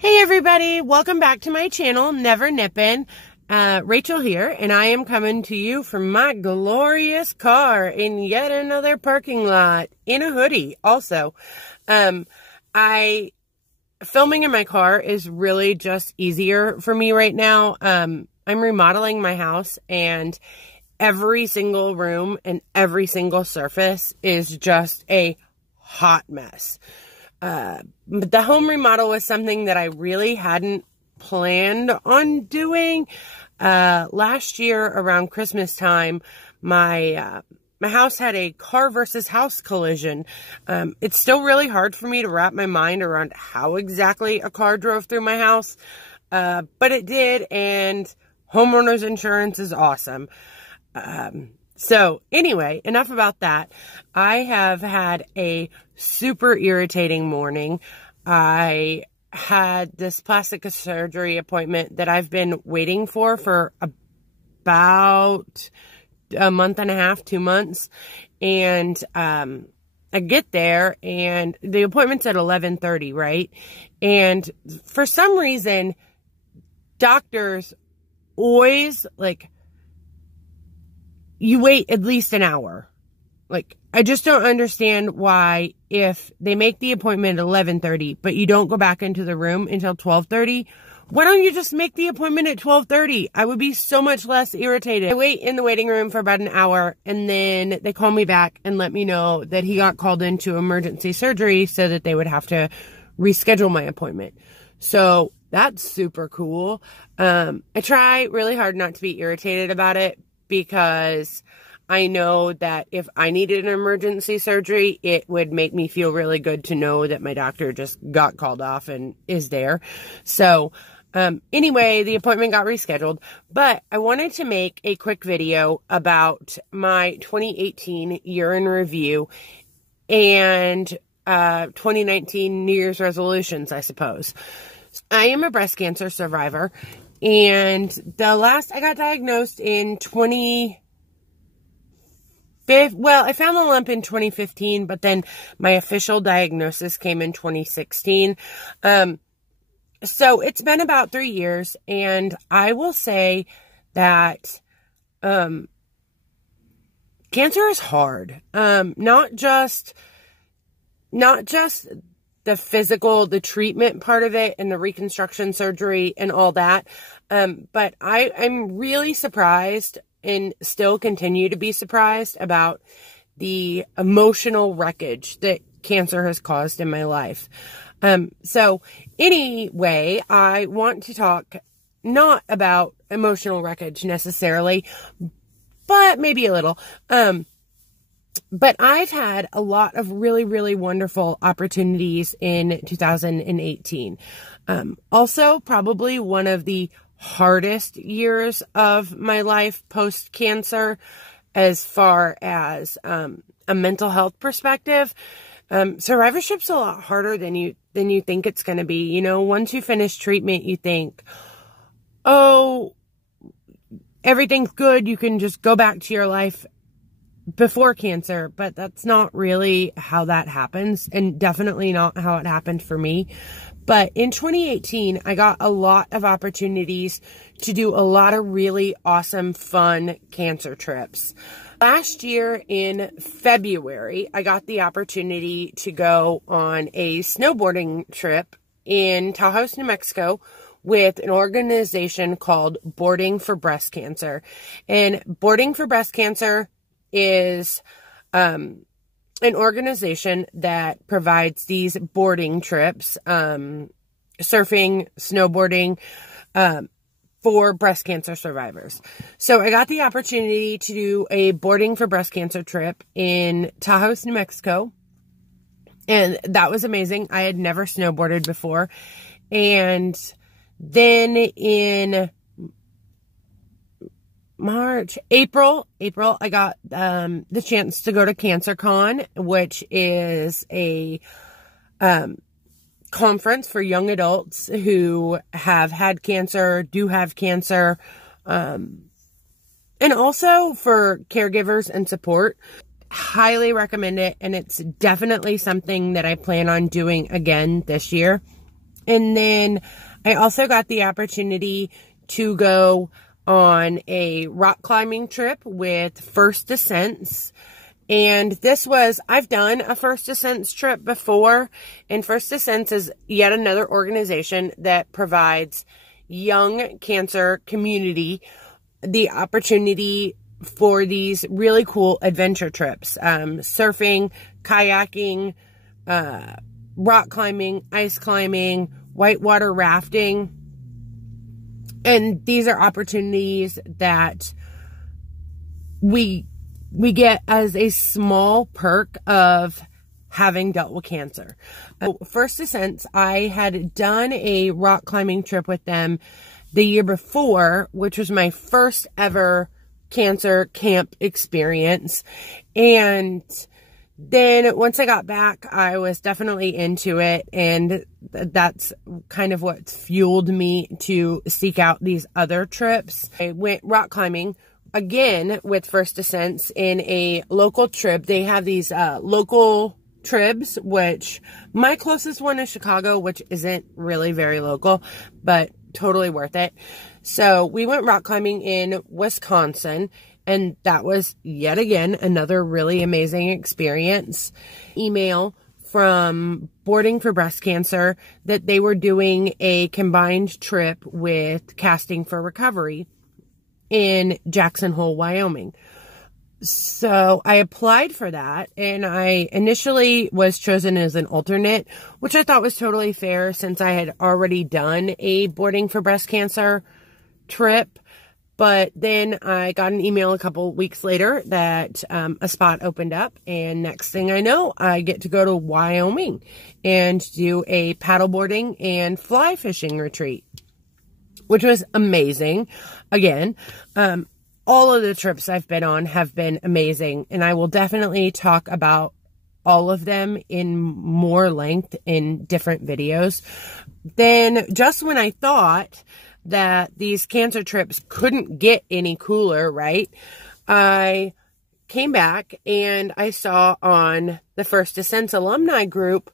Hey everybody, welcome back to my channel, Never Nippin'. Rachel here, and I am coming to you from my glorious car in yet another parking lot in a hoodie also. Filming in my car is really just easier for me right now. I'm remodeling my house, and every single room and every single surface is just a hot mess. But the home remodel was something that I really hadn't planned on doing. Last year around Christmas time, my house had a car versus house collision. It's still really hard for me to wrap my mind around how exactly a car drove through my house. But it did, and homeowners insurance is awesome. So anyway, enough about that. I have had a super irritating morning. I had this plastic surgery appointment that I've been waiting for about a month and a half, 2 months. And I get there, and the appointment's at 11:30, right? And for some reason, doctors always, you wait at least an hour. I just don't understand why, if they make the appointment at 11:30, but you don't go back into the room until 12:30, why don't you just make the appointment at 12:30? I would be so much less irritated. I wait in the waiting room for about an hour, and then they call me back and let me know that he got called into emergency surgery so that they would have to reschedule my appointment. So that's super cool. I try really hard not to be irritated about it, because I know that if I needed an emergency surgery, it would make me feel really good to know that my doctor just got called off and is there. So, anyway, the appointment got rescheduled, but I wanted to make a quick video about my 2018 year in review and 2019 New Year's resolutions, I suppose. I am a breast cancer survivor. And I got diagnosed in I found the lump in 2015, but then my official diagnosis came in 2016. So it's been about 3 years, and I will say that, cancer is hard. Not just the physical, the treatment part of it and the reconstruction surgery and all that. But I'm really surprised, and still continue to be surprised about the emotional wreckage that cancer has caused in my life. So anyway, I want to talk not about emotional wreckage necessarily, but maybe a little. But I've had a lot of really, really wonderful opportunities in 2018. Also, probably one of the hardest years of my life post-cancer, as far as a mental health perspective. Survivorship's a lot harder than you think it's going to be. You know, once you finish treatment, you think, oh, everything's good. You can just go back to your life before cancer, but that's not really how that happens, and definitely not how it happened for me. But in 2018, I got a lot of opportunities to do a lot of really awesome, fun cancer trips. Last year in February, I got the opportunity to go on a snowboarding trip in Taos, New Mexico, with an organization called Boarding for Breast Cancer. And Boarding for Breast Cancer is an organization that provides these boarding trips, surfing, snowboarding, for breast cancer survivors. So I got the opportunity to do a Boarding for Breast Cancer trip in Taos, New Mexico. And that was amazing. I had never snowboarded before. And then in April, I got the chance to go to CancerCon, which is a conference for young adults who have had cancer, do have cancer, and also for caregivers and support. Highly recommend it, and it's definitely something that I plan on doing again this year. And then I also got the opportunity to go on a rock climbing trip with First Descents. And this was, I've done a First Descents trip before, and First Descents is yet another organization that provides young cancer community the opportunity for these really cool adventure trips. Surfing, kayaking, rock climbing, ice climbing, whitewater rafting. And these are opportunities that we get as a small perk of having dealt with cancer. First Descents, I had done a rock climbing trip with them the year before, which was my first ever cancer camp experience. And then once I got back, I was definitely into it. And that's kind of what fueled me to seek out these other trips. I went rock climbing again with First Descents in a local trip. They have these local trips, which my closest one is Chicago, which isn't really very local, but totally worth it. So we went rock climbing in Wisconsin, and that was yet again another really amazing experience. Email from Boarding for Breast Cancer that they were doing a combined trip with Casting for Recovery in Jackson Hole, Wyoming. So I applied for that, and I initially was chosen as an alternate, which I thought was totally fair since I had already done a Boarding for Breast Cancer trip. But then I got an email a couple weeks later that a spot opened up, and next thing I know, I get to go to Wyoming and do a paddleboarding and fly fishing retreat, which was amazing. Again, all of the trips I've been on have been amazing, and I will definitely talk about all of them in more length in different videos. Then, just when I thought that these cancer trips couldn't get any cooler, right, I came back and I saw on the First Descents alumni group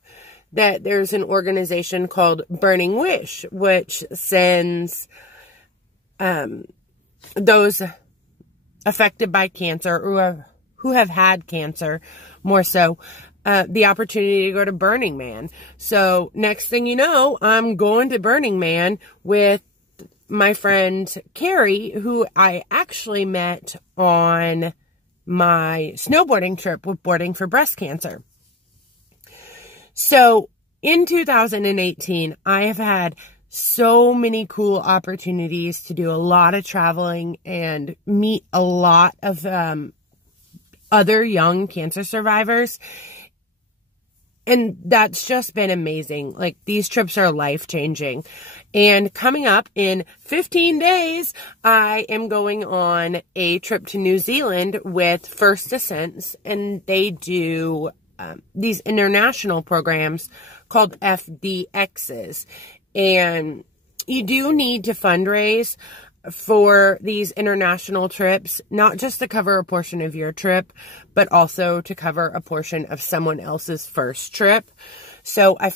that there's an organization called Burning Wish, which sends those affected by cancer or who have had cancer more so the opportunity to go to Burning Man. So next thing you know, I'm going to Burning Man with my friend Carrie, who I actually met on my snowboarding trip with Boarding for Breast Cancer. So in 2018, I have had so many cool opportunities to do a lot of traveling and meet a lot of other young cancer survivors. And that's just been amazing. Like, these trips are life-changing. And coming up in 15 days, I am going on a trip to New Zealand with First Descents, and they do these international programs called FDXs. And you do need to fundraise for these international trips, not just to cover a portion of your trip, but also to cover a portion of someone else's first trip. So I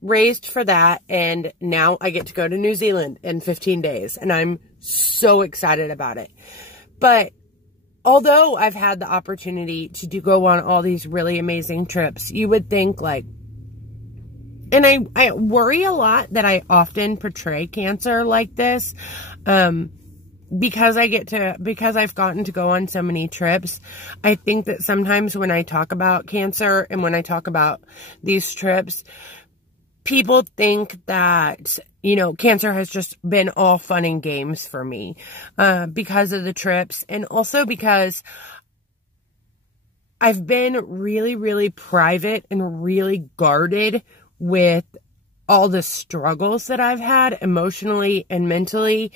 raised for that, and now I get to go to New Zealand in 15 days, and I'm so excited about it. But although I've had the opportunity to go on all these really amazing trips, you would think, like, and I worry a lot that I often portray cancer like this, because I've gotten to go on so many trips. I think that sometimes when I talk about cancer and when I talk about these trips, people think that, you know, cancer has just been all fun and games for me, because of the trips, and also because I've been really, really private and really guarded with all the struggles that I've had emotionally and mentally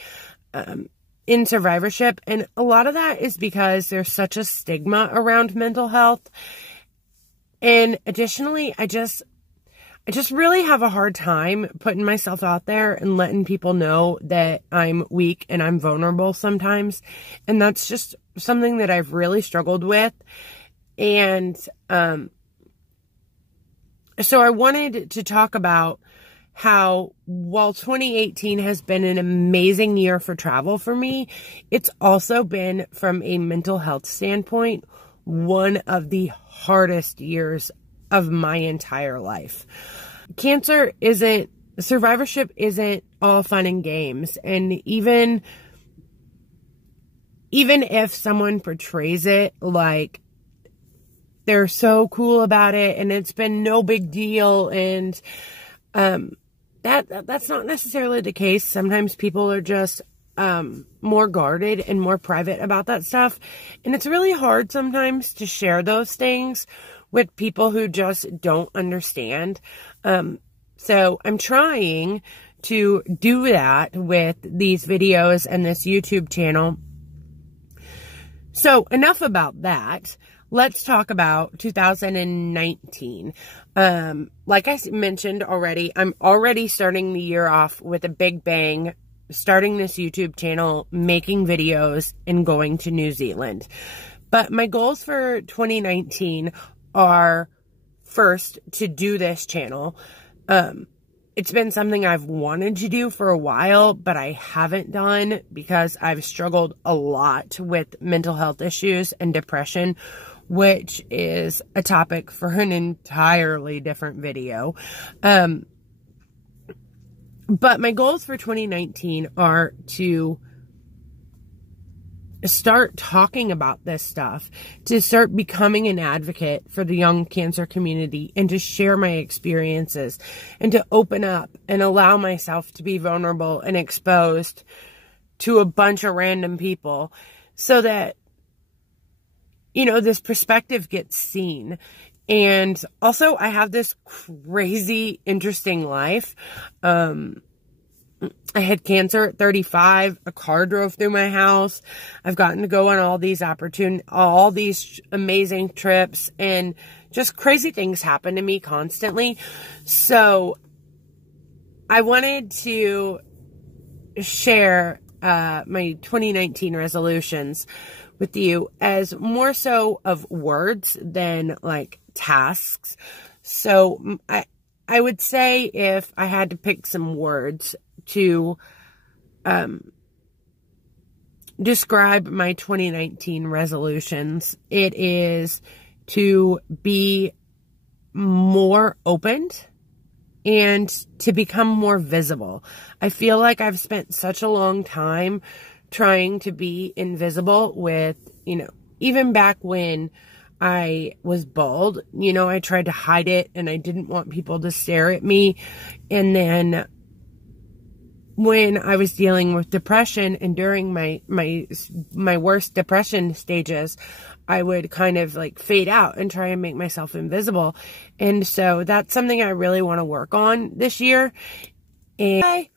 in survivorship. And a lot of that is because there's such a stigma around mental health. And additionally, I just really have a hard time putting myself out there and letting people know that I'm weak and I'm vulnerable sometimes. And that's just something that I've really struggled with. And so I wanted to talk about how while 2018 has been an amazing year for travel for me, it's also been, from a mental health standpoint, one of the hardest years of my entire life. Survivorship isn't all fun and games. And even if someone portrays it like they're so cool about it and it's been no big deal, and that's not necessarily the case. Sometimes people are just more guarded and more private about that stuff. And it's really hard sometimes to share those things with people who just don't understand. So I'm trying to do that with these videos and this YouTube channel. So enough about that. Let's talk about 2019. Like I mentioned already, I'm already starting the year off with a big bang, starting this YouTube channel, making videos, and going to New Zealand. But my goals for 2019 are, first, to do this channel. It's been something I've wanted to do for a while, but I haven't done because I've struggled a lot with mental health issues and depression, which is a topic for an entirely different video. But my goals for 2019 are to start talking about this stuff, to start becoming an advocate for the young cancer community, and to share my experiences, and to open up and allow myself to be vulnerable and exposed to a bunch of random people so that, you know, this perspective gets seen. And also, I have this crazy, interesting life. I had cancer at 35. A car drove through my house. I've gotten to go on all these amazing trips, and just crazy things happen to me constantly. So I wanted to share my 2019 resolutions with you as more so of words than like tasks. So I would say, if I had to pick some words to describe my 2019 resolutions, it is to be more open and to become more visible. I feel like I've spent such a long time trying to be invisible with, you know, even back when I was bald, you know, I tried to hide it and I didn't want people to stare at me. And then when I was dealing with depression, and during my worst depression stages, I would kind of like fade out and try and make myself invisible. And so that's something I really want to work on this year. And